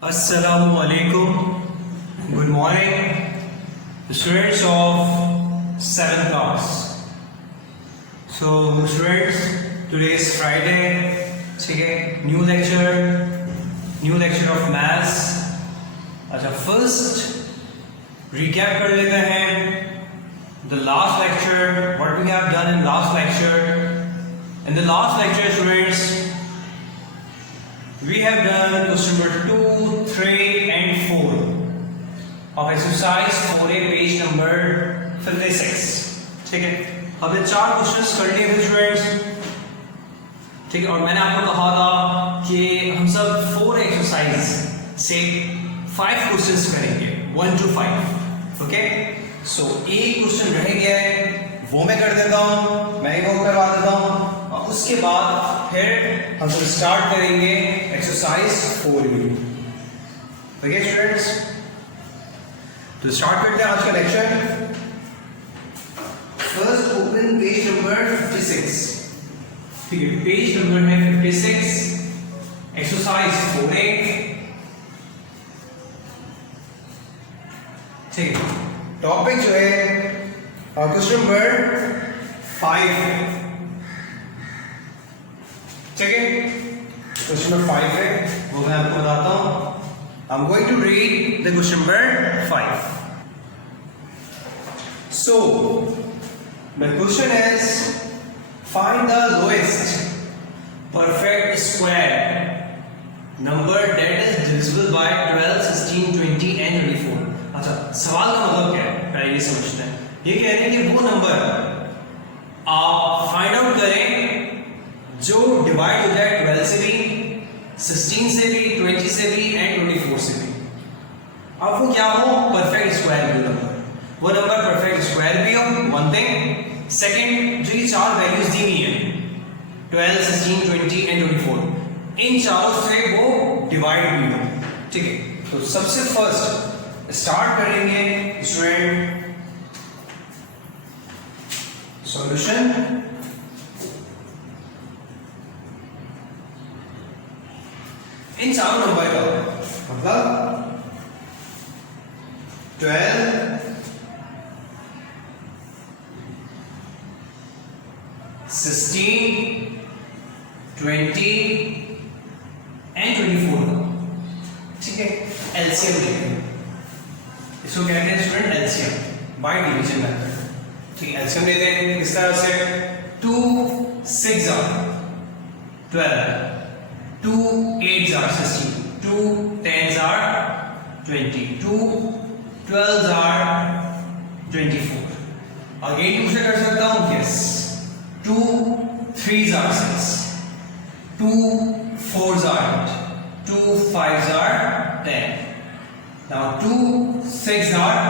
Assalamu alaikum. Good morning, students of 7th class. So students, today is Friday. Okay, new lecture of maths. अच्छा, first recap कर लेते हैं the last lecture, what we have done in last lecture. In the last lecture, students, we have done question number 2, 3 and 4 of exercise 4A page number 56. ठीक है, अब ये 4 questions कर लिए थे स्टूडेंट्स. ठीक है, और मैंने आपको कहा था कि हम सब 4 एक्सरसाइज से 5 क्वेश्चंस करेंगे 1 to 5. ओके, सो एक क्वेश्चन रह गया है, वो मैं कर देता हूँ, मैं वो करवा देता हूँ, और उसके बाद फिर हम स्टार्ट करेंगे एक्सरसाइज 4B. ओके स्टूडेंट्स, तो स्टार्ट करते हैं आज का lecture. First open page number 56. ठीक है, पेज नंबर है 56, एक्सरसाइज 4A. ठीक है, टॉपिक जो है क्वेश्चन नंबर 5. ठीक है, क्वेश्चन नंबर 5 है, वो मैं आपको बताता हूं. I am going to read the question number 5. So the question is find the lowest perfect square number that is divisible by 12, 16, 20 and 24. अच्छा, सवाल का मतलब क्या है, पहले ये समझते हैं. ये कह रहे हैं कि वो नंबर आप फाइंड आउट करें जो डिवाइड हो जाए 12 से भी, 16 से भी, 20 से भी एंड 24 से भी. अब वो क्या हो, परफेक्ट स्क्वायर भी नंबर, वो नंबर परफेक्ट स्क्वायर भी हो, वन थिंग. सेकंड, जो ये 4 वैल्यूज दी हुई हैं 12, 16, 20 एंड 24, इन चारों से वो डिवाइड भी हो. ठीक है, तो सबसे फर्स्ट स्टार्ट करेंगे स्टूडेंट सॉल्यूशन. इन चारों नंबर का मतलब 12, 16, 20 एंड 24 का. ठीक है, एलसीएम लेंगे. इसको कहते हैं student LCM bye division method. ठीक है, एलसीएम लेते हैं इस तरह से. 2 6 are 12, 2 8s are 16, 2 10s are 20, 2 12s are 24. Again दूसरे कर सकता हूं, yes. 2 3s are 6, 2 4s are 8, 2 5s are 10. Now 2 6 are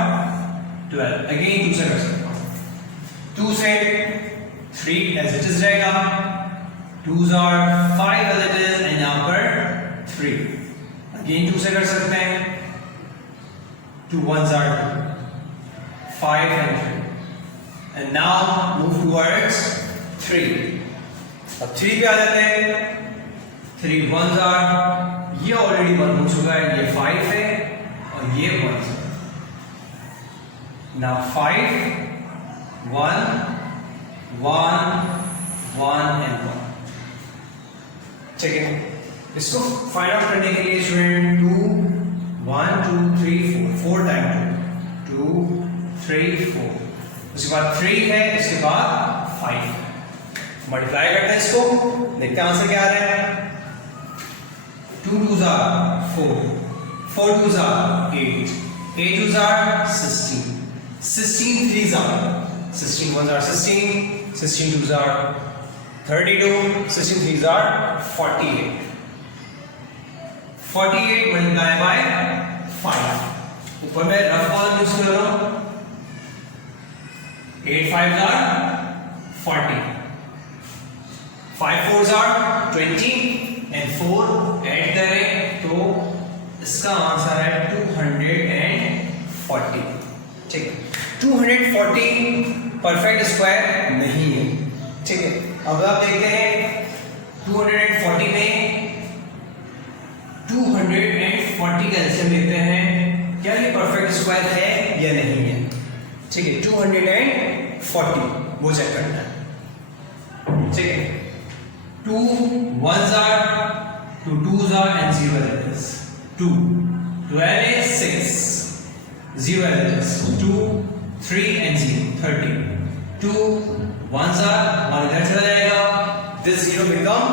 12. Again दूसरा कर सकता हूं. 2 से 3 as it is रहेगा, 2s are 5 as it is, and यहाँ पर 3. Again 2 से कर सकते हैं. 2 1s are 2, 5 and 3. And now move towards 3. अब 3 पे आ जाते हैं. 3 1s are, ये ऑलरेडी 1 हो चुका है, ये 5 है और ये 1 है. Now 5 1 1 1 and 1. ठीक है, इसको फाइंड आउट करने के लिए स्टूडेंट 2 1 2 3 4 टाइम 2 3 4, उसके बाद 3 है, इसके बाद 5. मल्टीप्लाई करते हैं इसको, देखते हैं आंसर क्या आ रहा है. 2 2s are 4, 4 2s are 8, 8 2s are 16, 16 3s are 16 1s are 16, 16 2s are 32, 16 3s are 48. 48 multiplied by 5. ऊपर में रफ कॉलम यूज कर रहा हूं. 8 5s are 40, 5 4s are 20 and 4 add करें तो इसका आंसर है 240. ठीक है, 240 परफेक्ट स्क्वायर नहीं है. ठीक है, अब आप देखते हैं 240 में 240 40 का एलसीएम लेते हैं, क्या ये परफेक्ट स्क्वायर है या नहीं है। ठीक है, 240 वो चेक करना है। ठीक है, 2 1s are, 2 2s are and 0 as it is 2, 12 is 6, 0 as it is 2, 3 and 0 30, 2 1s are, 1 इधर चला जाएगा, this 0 become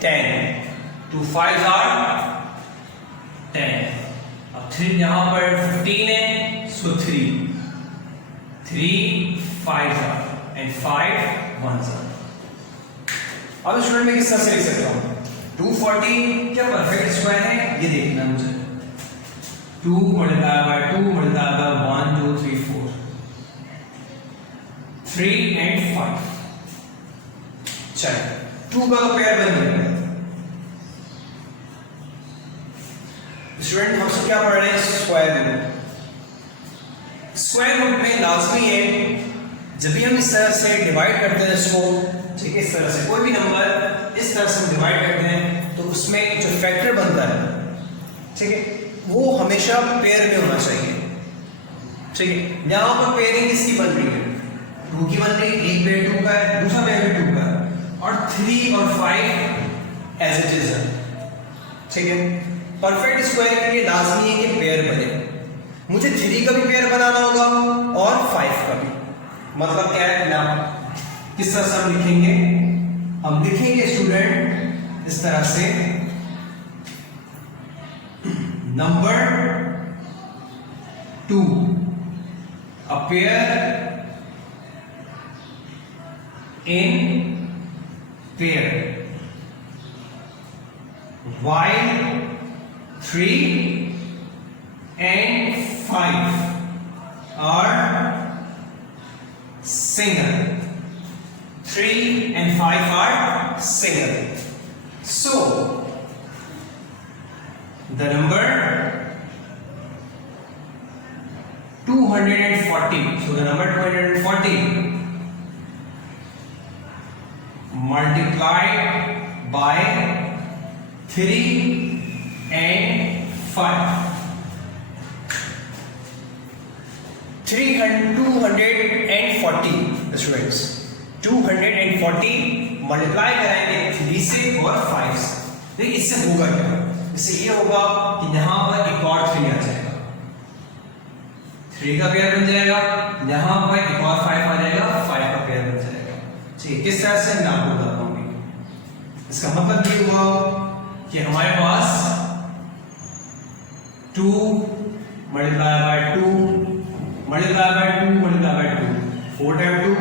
10, 2 5s are 10, अब 3 यहाँ पर 15 है, so 3 5s are and 5 1s are। अब स्टूडेंट में किस तरह से लिख सकता हूँ, 240 क्या परफेक्ट स्क्वायर है ये देखना है मुझे। 2 multiply by 2 multiply by 1 2 3 4 3 and 5, चलिए 2 का पेयर बन गया। स्टूडेंट हम सब क्या पढ़ रहे हैं, स्क्वायर रूट। स्क्वायर रूट में लाजमी है जब भी हम इस तरह से डिवाइड करते हैं इसको, ठीक है, इस तरह से कोई भी नंबर इस तरह से हम डिवाइड करते हैं तो उसमें जो फैक्टर बनता है, ठीक है, वो हमेशा पेयर में होना चाहिए। ठीक है, यहाँ पर पेयरिंग किसकी बन रही है, 2 की बन रही है, एक पेयर 2 का है, दूसरा पेयर भी 2 का है, और 3 और 5 एज इट इज है। ठीक है, परफेक्ट स्क्वायर के लिए लाजमी है कि पेयर बने। मुझे 3 का भी पेयर बनाना होगा और 5 का भी। मतलब क्या है ना, किस तरह से हम लिखेंगे, हम लिखेंगे स्टूडेंट इस तरह से, number 2 a pair in pair while 3 and 5 are single. 3 and 5 are single. So the number 240. So the number 240 multiplied by 3 and 5. 240 students. 240 multiply कराएंगे 3 से और 5 से। देखिए इससे होगा क्या, इससे ये होगा कि यहाँ पर एक और 3 आ जाएगा, 3 का पेयर बन जाएगा, यहाँ पर एक और 5 आ जाएगा, 5 का पेयर बन जाएगा। ठीक है, किस तरह से मैं आपको बताता हूँ। इसका मतलब ये हुआ कि हमारे पास 2 multiply by 2 multiply by 2 multiply by 2 4 time 2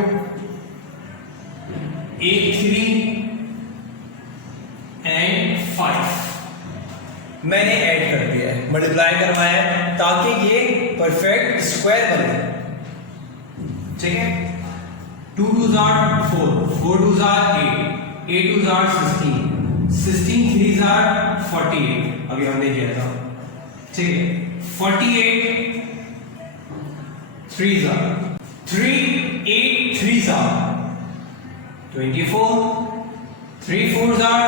8 3 and 5 मैंने ऐड कर दिया है, मल्टीप्लाई करवाया है ताकि ये परफेक्ट स्क्वायर बने। ठीक है, 2 2s are 4 4 2s are 8 8 2s are 16 16 3s are 48 अभी हमने किया था। ठीक है, 48 3s are 3 8 3s are 24 3 4s are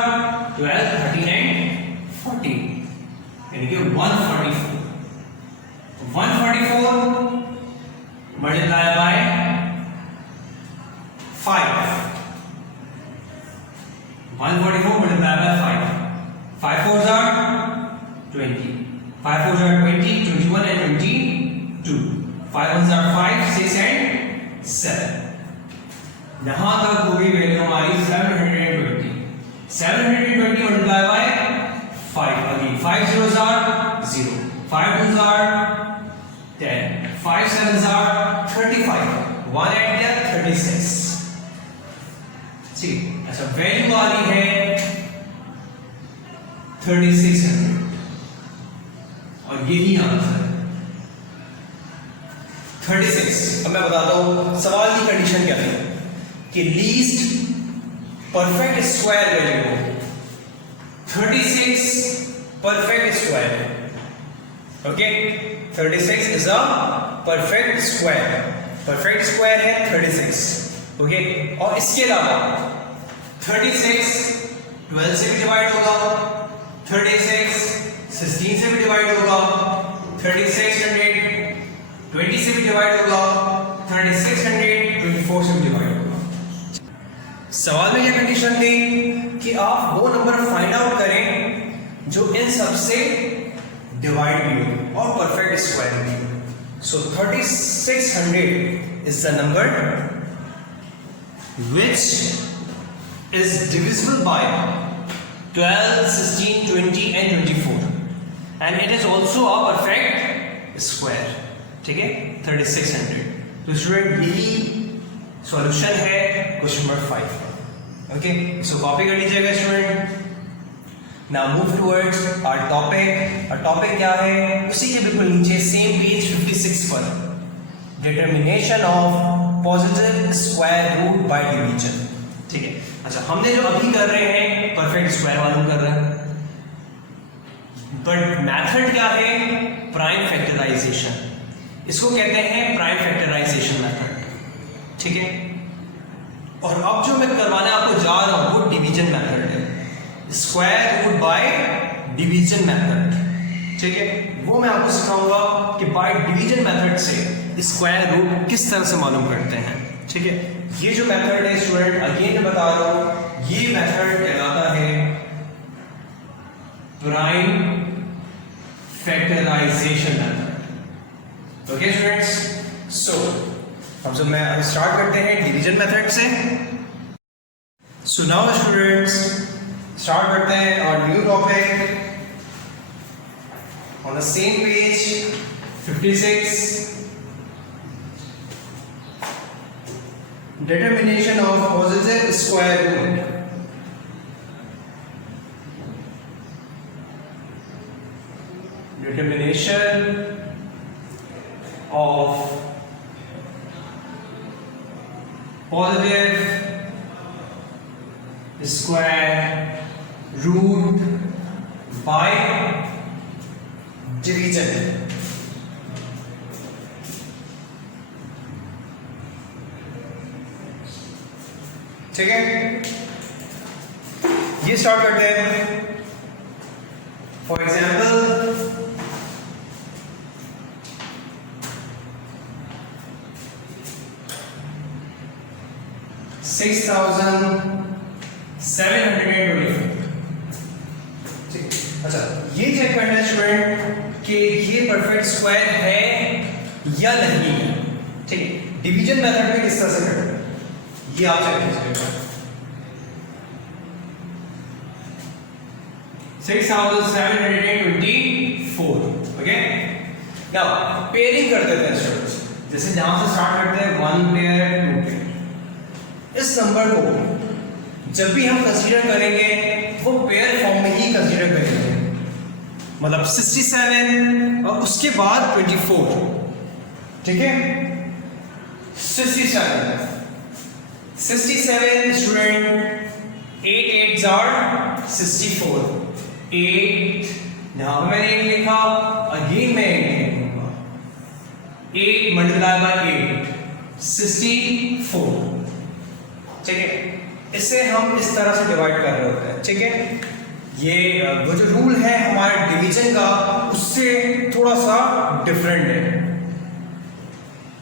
12 13 and 14 यानी कि 144 multiply by 5 144 multiply by 5 5 4s are 20 5 4s are 20 21 and 22 5 1s are 5 6 and 7। यहां तक हो गई वैल्यू हमारी 720 multiply by 5 again 5 zeros are 0 5 2s are 10 5 7s are 35 1 8 या 36। ठीक, अच्छा वैल्यू आ रही है 3600 और यही आंसर 36। अब मैं बताता हूं सवाल की कंडीशन क्या है कि least perfect square value 36 perfect square. Okay, 36 is a perfect square है 36। ओके, और इसके अलावा 36 12 से भी डिवाइड होगा, 36 16 से भी डिवाइड होगा, 3600, 20 से भी डिवाइड होगा, 3600, 24 से भी डिवाइड होगा। सवाल में क्या कंडीशन थी कि आप वो नंबर फाइंड आउट करें जो इन सबसे डिवाइड भी हो और परफेक्ट स्क्वायर भी हो। सो 3600 is the number which is divisible by 12, 16, 20 and 24 and it is also a perfect square. ठीक है, 3600। तो स्टूडेंट यही सॉल्यूशन है question number 5। Okay, so copy कर लीजिएगा student. Now move towards our topic. और टॉपिक क्या है, उसी के बिल्कुल नीचे सेम पेज 56 पर determination of positive square root by division. ठीक है, अच्छा हमने जो अभी कर रहे हैं परफेक्ट स्क्वायर मालूम कर रहे हैं, बट मेथड क्या है, प्राइम फैक्टराइजेशन। इसको कहते हैं प्राइम फैक्टराइजेशन मेथड। ठीक है, और अब जो मैं करवाने आपको जा रहा हूं वो डिवीजन मेथड है, square root by division method. ठीक है, वो मैं आपको सिखाऊंगा कि बाय डिवीजन मेथड से स्क्वायर रूट किस तरह से मालूम करते हैं। ठीक है, ये जो मेथड है स्टूडेंट, अगेन मैं बता रहा हूं, ये मेथड कहलाता है prime factorisation method. Okay students, so हम सब मैं स्टार्ट करते हैं डिवीजन मेथड से। सो नाउ स्टूडेंट्स स्टार्ट करते हैं और new topic on the same page 56, determination of positive square root। Determination of positive square root by division। ठीक है, ये स्टार्ट करते हैं। For example 6724। ठीक, अच्छा ये चेक करना है स्टूडेंट कि ये परफेक्ट स्क्वायर है या नहीं है। ठीक, डिवीजन मेथड में किस तरह से करना है ये आप चेक कीजिएगा। 6724। ओके, नाउ पेयरिंग कर देते हैं स्टूडेंट्स। जैसे जहां से स्टार्ट करते हैं 1 पेयर 2 पेयर। इस नंबर को जब भी हम कंसीडर करेंगे वो पेयर फॉर्म में ही कंसीडर करेंगे, मतलब 67 और उसके बाद 24। ठीक है, 67 स्टूडेंट, 8 8s are 64। 8 यहां पे मैंने 8 लिखा, अगेन मैं 8 लिखूंगा। 8 मल्टीप्लाई बाय 8 64। ठीक है, इससे हम इस तरह से डिवाइड कर रहे होते हैं। ठीक है, ये वो जो रूल है हमारे डिवीजन का उससे थोड़ा सा डिफरेंट है।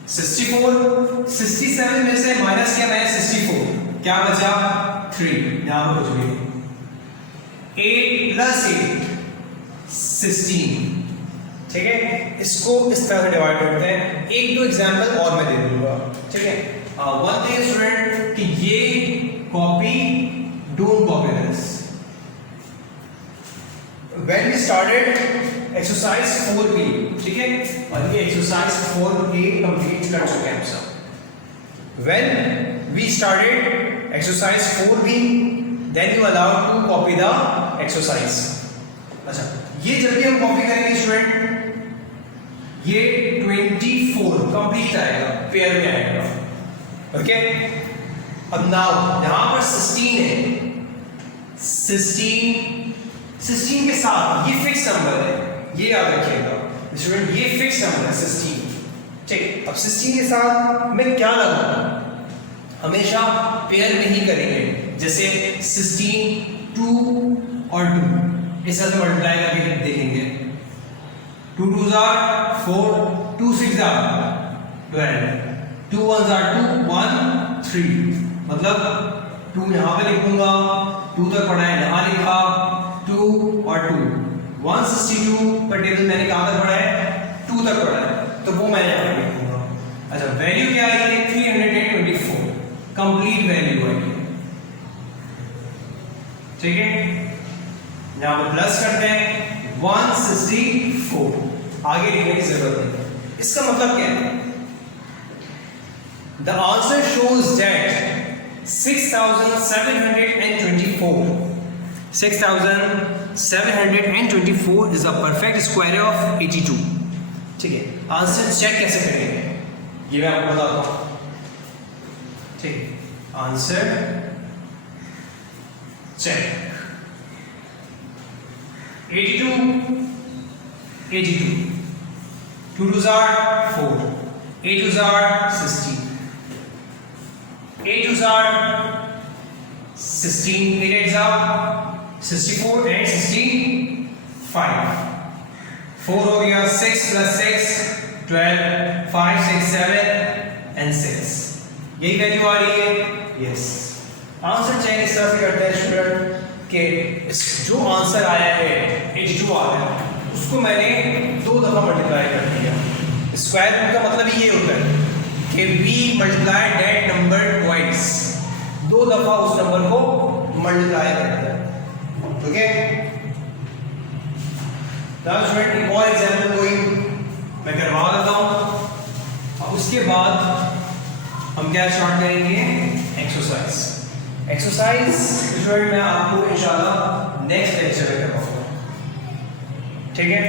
64 67 में से माइनस किया मैंने 64, क्या बचा 3, यहां पर कुछ भी 8 + 8 16। ठीक है, इसको इस तरह से डिवाइड करते हैं। एक दो एग्जांपल और मैं दे दूंगा। ठीक है, वन थिंग स्टूडेंट कि ये copy, don't copy this. When we started exercise 4B, ठीक है, और ये exercise 4A कंप्लीट कर चुके हैं सब। When we started exercise 4B, then you allowed to copy the exercise। अच्छा, ये जब भी हम कॉपी करेंगे स्टूडेंट, ये 24 कंप्लीट आएगा, पेयर में आएगा। ओके, अब नाउ यहां पर 16 है, 16 के साथ ये फिक्स नंबर है, ये याद रखिएगा स्टूडेंट, ये फिक्स नंबर है 16। ठीक, अब 16 के साथ मैं क्या लगाऊंगा, हमेशा पेयर में ही करेंगे। जैसे 16 2 और 2 इस तरह से मल्टीप्लाई करके देखेंगे। 2 2s are 4, 2 6 are 12, 2 1s are 2, 1 3, मतलब 2 यहाँ पे लिखूंगा, 2 तक पढ़ा है यहाँ लिखा, 2 और 2, 162 का टेबल मैंने कहाँ तक पढ़ा है, 2 तक पढ़ा है, तो वो मैं यहाँ पे लिखूंगा। अच्छा वैल्यू क्या है, 324 कंप्लीट वैल्यू है, ठीक है। यहाँ पे प्लस करते हैं 164, आगे लिखने की जरूरत नहीं। इसका मतलब क्या है, the answer shows that 6724 is a perfect square of 82, ठीक है। आंसर चेक कैसे करेंगे ये मैं आपको बताता हूं, ठीक। Answer check 82, 2 2s are 4, 8 2s are 16, 8 2s are 16, 8 8s are 64 and 16 5, 4 हो गया, 6 plus 6 12, 5 6 7 and 6, यही वैल्यू आ रही है, यस। आंसर चेक इस तरह से करते हैं स्टूडेंट कि जो आंसर आया है 82 आ रहा है, उसको मैंने 2 दफा मल्टीप्लाई कर दिया। स्क्वायर रूट का मतलब ये होता है कि we multiply that number twice, 2 दफा उस नंबर को मल्टीप्लाई करते हैं, ओके। नाउ स्टूडेंट एक और एग्जांपल कोई मैं करवा देता हूं, और उसके बाद हम क्या स्टार्ट करेंगे, एक्सरसाइज। एक्सरसाइज स्टूडेंट मैं आपको इंशाल्लाह नेक्स्ट लेक्चर में करवाऊंगा, ठीक है।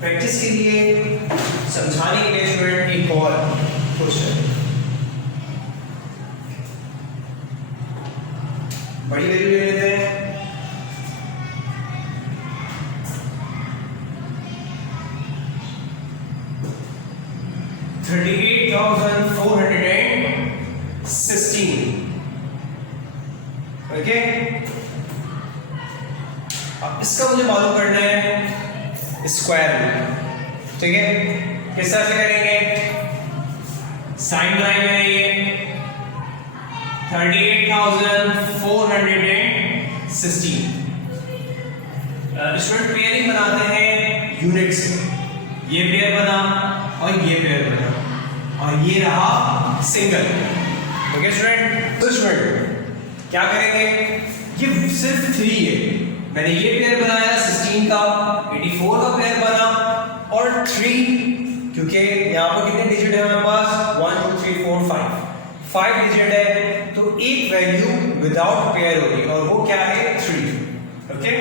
प्रैक्टिस के लिए, समझाने के लिए स्टूडेंट एक और क्वेश्चन, बड़ी वैल्यू ले लेते हैं, $38,416, ओके। अब इसका मुझे मालूम करना है स्क्वायर रूट, ठीक है। किस तरह से करेंगे, साइन बनाएंगे, बनाइए 38,416 स्टूडेंट पेयरिंग बनाते हैं यूनिट से, ये पेयर बना और ये पेयर बना और ये रहा सिंगल, ओके स्टूडेंट। तो स्टूडेंट क्या करेंगे, ये सिर्फ 3 है, मैंने ये पेयर बनाया 16 का, 84 का पेयर बना और 3, क्योंकि यहाँ पर कितने डिजिट है हमारे पास, 1 2 3 4 5 डिजिट है, तो एक वैल्यू विदाउट पेयर होगी और वो क्या है, 3, ओके।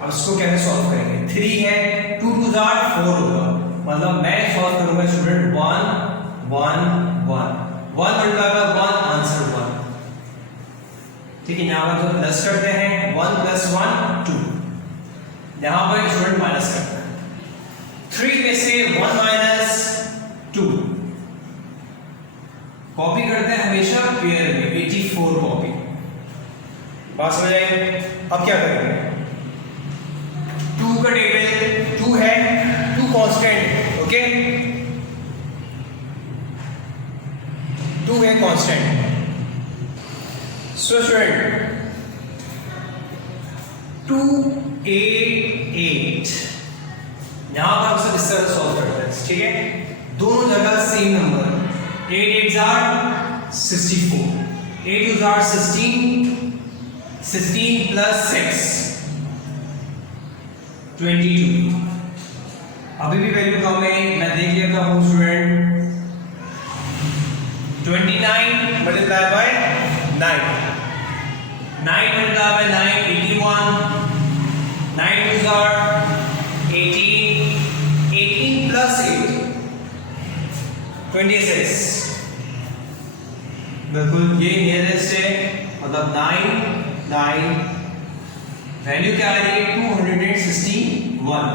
अब इसको कैसे सॉल्व करेंगे, 3 है, 2 2s are 4 होगा, मतलब मैं सॉल्व करूंगा स्टूडेंट 1 1 1 1 मल्टीप्लाई बाय 1 आंसर 1, ठीक है। यहाँ पर जो प्लस करते हैं 1 + 1 2, यहाँ पर स्टूडेंट माइनस करते हैं, 3 में से 1 - 2 कॉपी करते हैं हमेशा पेयर में, 84 कॉपी, बात समझ आई। अब क्या करेंगे, 2 का टेबल 2 है, 2 कांस्टेंट, ओके, 2 है कांस्टेंट। सो स्टूडेंट 2 8 8, यहां पर हम सब इस तरह सॉल्व करते हैं, ठीक है। दोनों जगह same number, 8 8s are 64, 8 2s are 16, 16 plus 6 22, अभी भी वैल्यू कम है, मैं देख लेता हूं student, 29 multiply by 9, 9 multiply by 9 81, 9 2s are 18, 18 plus 8 26, बिल्कुल ये नियरेस्ट है, मतलब 9 9, वैल्यू क्या आ रही है 261,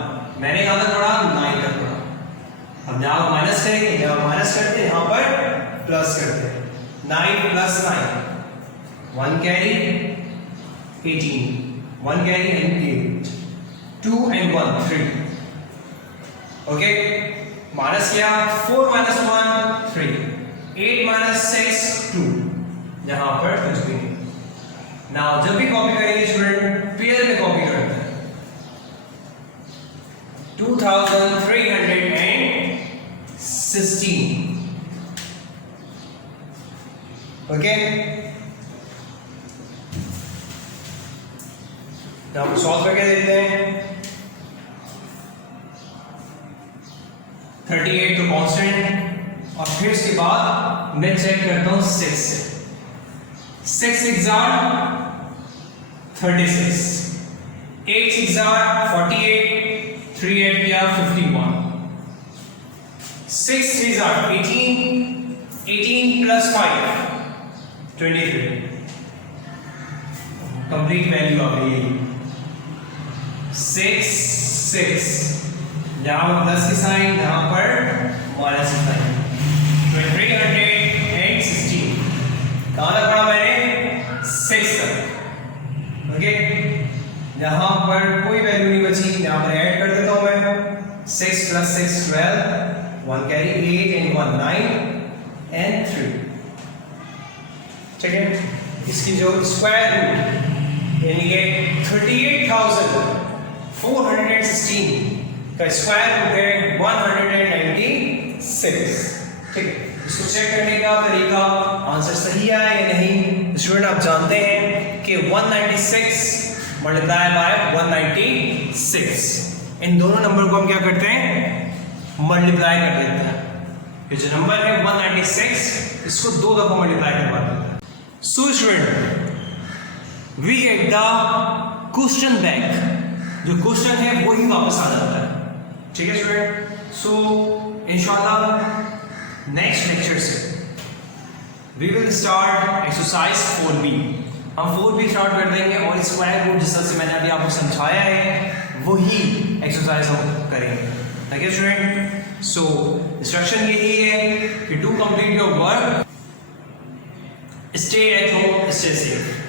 मैंने कहा था पढ़ा 9 तक पढ़ा। अब यहाँ माइनस करेंगे, यहाँ माइनस करते हैं, यहाँ पर प्लस करते हैं, 9 + 9 1 carry 18, 1 carry and 8, 2 and 1 3, okay, minus किया, 4 माइनस 1 3, 8 माइनस 6 2, यहां पर कुछ भी नहीं। नाउ जब भी कॉपी करेंगे स्टूडेंट पेयर में कॉपी करते हैं। 2316, ओके, हम सॉल्व करके देखते हैं। 38 तो कांस्टेंट, और फिर इसके बाद मैं चेक करता हूं 6 से। 6 6 36, 8 6 48, 3 8 किया 51, 6 3 18, 18 प्लस 5 23, कंप्लीट वैल्यू आ गई। 6 6, जहां पर प्लस की साइन, जहां पर माइनस की साइन। 2316 कहां तक पढ़ा मैंने? 6 तक, ओके। जहां पर कोई वैल्यू नहीं बची, यहां पर ऐड कर देता हूं मैं। 6 प्लस 6 12, 1 कैरी, 8 and 1 9 and 3, ठीक है। इसकी जो स्क्वायर रूट यानी कि 38,416 का स्क्वायर रूट है 196, ठीक है। इसको चेक करने का तरीका, आंसर सही आया या नहीं। स्टूडेंट आप जानते हैं कि 196 मल्टीप्लाई बाय 196, इन दोनों नंबर को हम क्या करते हैं? मल्टीप्लाई कर देते हैं। ये जो नंबर है 196, इसको 2 दफा मल्टीप्लाई करवा देते हैं। So student we get the question back, जो क्वेश्चन है वही वापस आ जाता है, ठीक है स्टूडेंट। सो इंशाल्लाह नेक्स्ट लेक्चर से we will start exercise 4B। हम 4B स्टार्ट कर देंगे और स्क्वायर रूट जिस तरह से मैंने अभी आपको समझाया है वही एक्सरसाइज हम करेंगे, ठीक है स्टूडेंट। सो इंस्ट्रक्शन यही है कि to complete your work, stay at home, stay safe.